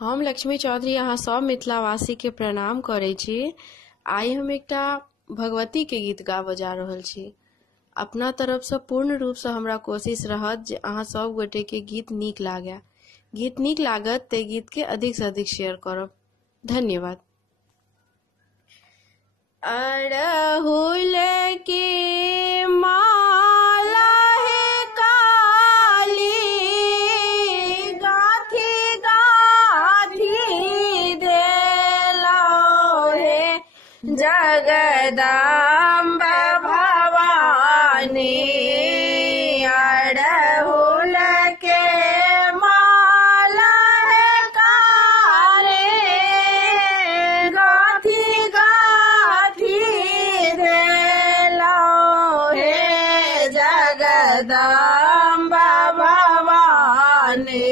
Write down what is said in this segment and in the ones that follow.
हम लक्ष्मी चौधरी अहाँ सब मिथिलावासी के प्रणाम करे छी। आइ हम एकटा भगवती के गीत गाबऽ जा रहल छी। अपना तरफ से पूर्ण रूप से हमरा कोशिश रहत जे अहाँ सब गोटे के गीत नीक लागे। गीत नीक लागत ते गीत के अधिक से अधिक शेयर करब। धन्यवाद। अड़हुल के माला है काली, गाथी गाथी देलो है जगदम्ब भवानी। अड़हुल के माला है काली, गाथी गाथी देलो है जगदम्ब भवानी।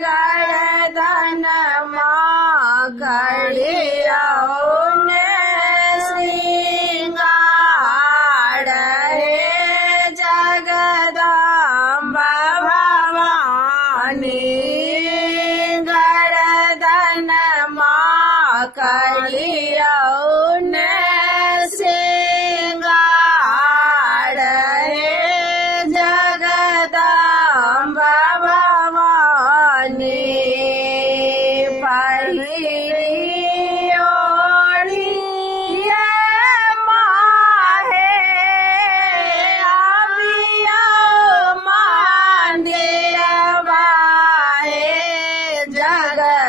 गर्दन माँ करियौने श्रृंगार है जगदम्ब भवानी। गर्दन माँ करियौने श्रृंगार है जगदम्ब भवानी।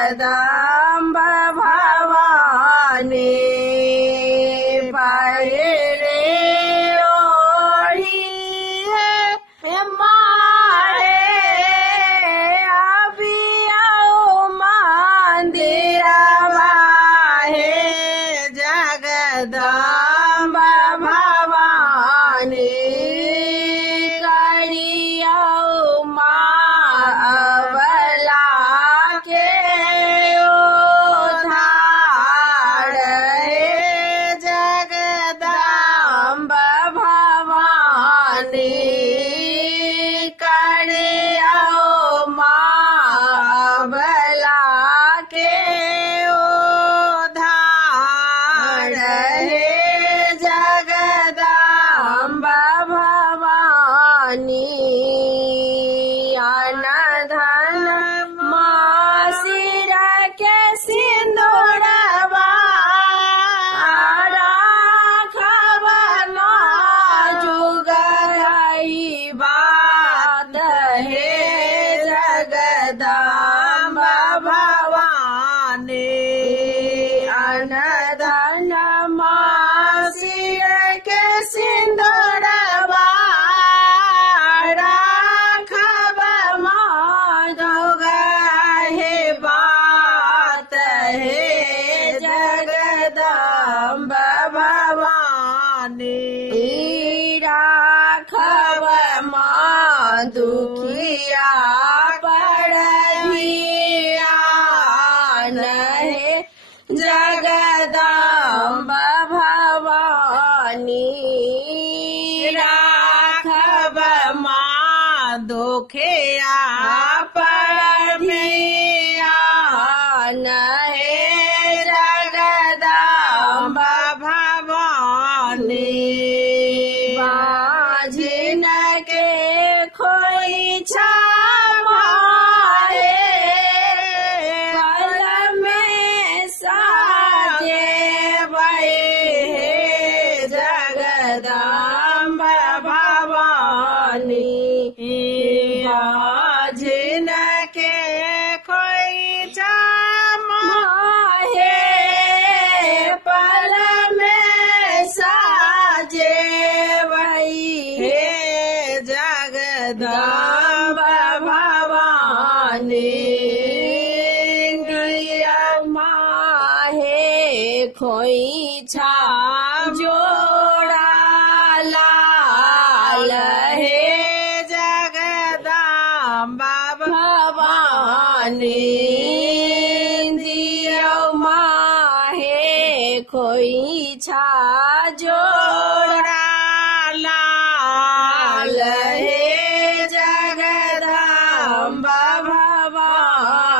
जगदम्ब भवानी पहरे ओढ़िए माहे अबियो मंदिरवा है जगदम्ब भवानी। करियो माँ अबला के उद्धार है जगदम्ब भवानी। करियो माँ अबला के उद्धार है जगदम्ब भवानी। अनधन माँ सिर के सिंदूरवा राखब नाजुक है बात है जगदम्ब भवानी। अनधन माँ सिर के सिंदूरवा राखब नाजुक है बात है जगदम्ब भवानी। राखब माँ दुखिया पर ध्यान है जगदम्ब भवानी। राखब माँ दुखिया पर ध्यान है जगदम्ब भवानी। बाझिन के खोइछा माहे गल में साजे हे जगदम्ब भवानी। बाझिन के खोइछा माहे पल में साजे हे जगदम्ब भवानी। गैया माहे खोइछा जोड़ा लाल हे जगदम्ब भवानी। दियो माहे खोइछा जोड़ा लाल हे जगदम्ब भवानी।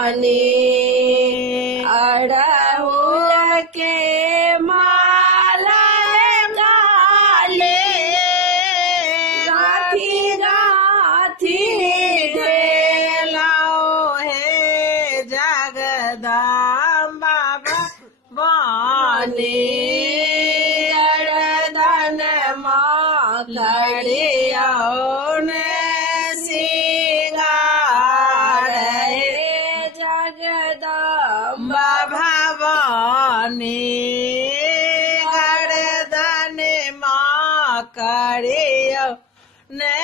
अड़हुल के माला काले गाथी गाथी ढेलाओ हे जगदम्बा भवानी गरदन माँ करियो ने सिंगार हे जगदम्बा भवानी गरदन माँ करियो ने